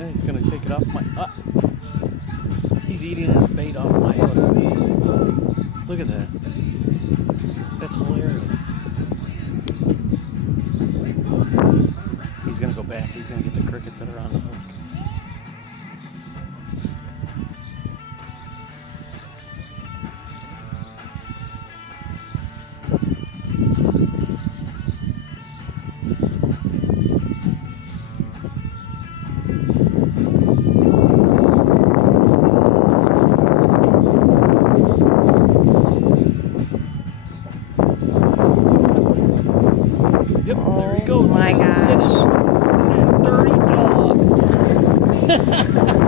Yeah, he's gonna take it off my. He's eating the bait off my hook. Look at that. That's hilarious. He's gonna go back. He's gonna get the crickets that are on the hook. Yep, there he goes. Oh my gosh. That dirty dog.